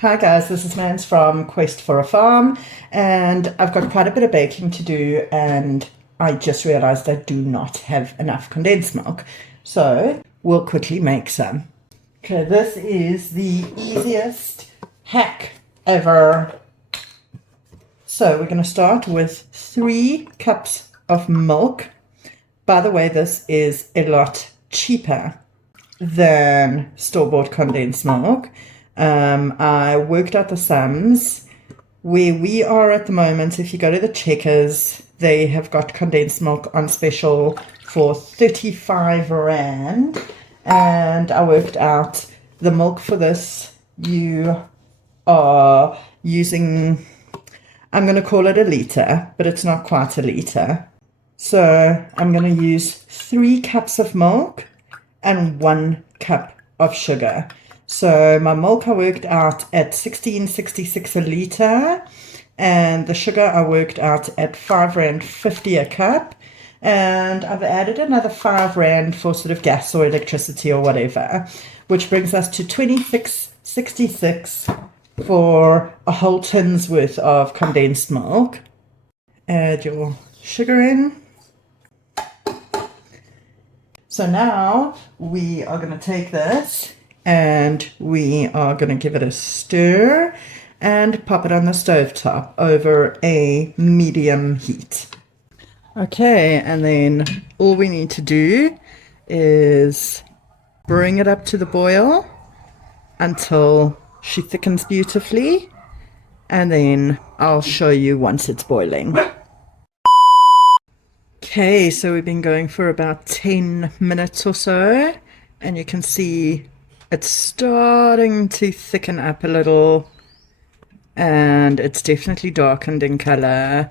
Hi guys, this is Mans from Quest for a Farm, and I've got quite a bit of baking to do, and I just realized I do not have enough condensed milk, so we'll quickly make some. Okay, this is the easiest hack ever. So we're going to start with 3 cups of milk. By the way, this is a lot cheaper than store-bought condensed milk. I worked out the sums. Where we are at the moment, if you go to the Checkers, they have got condensed milk on special for 35 Rand. And I worked out the milk for this. You are using, I'm going to call it a litre, but it's not quite a litre. So I'm going to use 3 cups of milk and 1 cup of sugar. So my milk I worked out at 16.66 a litre, and the sugar I worked out at 5 Rand 50 a cup, and I've added another 5 Rand for sort of gas or electricity or whatever, which brings us to 26.66 for a whole tin's worth of condensed milk. Add your sugar in. So now we are going to take this and we are going to give it a stir and pop it on the stovetop over a medium heat. Okay, and then all we need to do is bring it up to the boil until she thickens beautifully, and then I'll show you once it's boiling. Okay, so we've been going for about 10 minutes or so, and you can see it's starting to thicken up a little, and it's definitely darkened in color,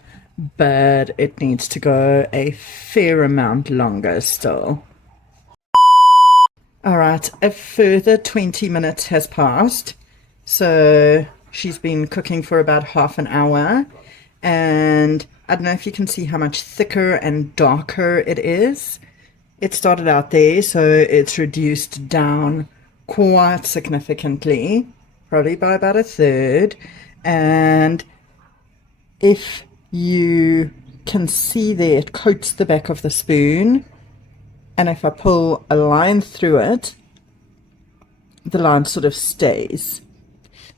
but it needs to go a fair amount longer still. Alright, a further 20 minutes has passed, so she's been cooking for about half an hour, and I don't know if you can see how much thicker and darker it is. It started out there, so it's reduced down quite significantly, probably by about a third. And if you can see there, it coats the back of the spoon, and if I pull a line through it, the line sort of stays.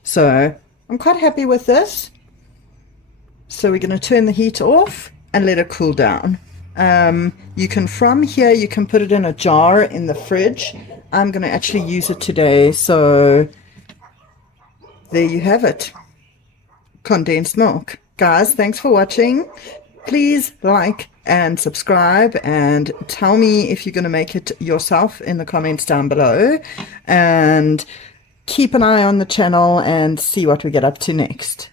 So I'm quite happy with this. So we're going to turn the heat off and let it cool down. You can, from here, you can put it in a jar in the fridge. I'm going to actually use it today, so there you have it. Condensed milk. Guys, thanks for watching. Please like and subscribe, and tell me if you're going to make it yourself in the comments down below. And keep an eye on the channel and see what we get up to next.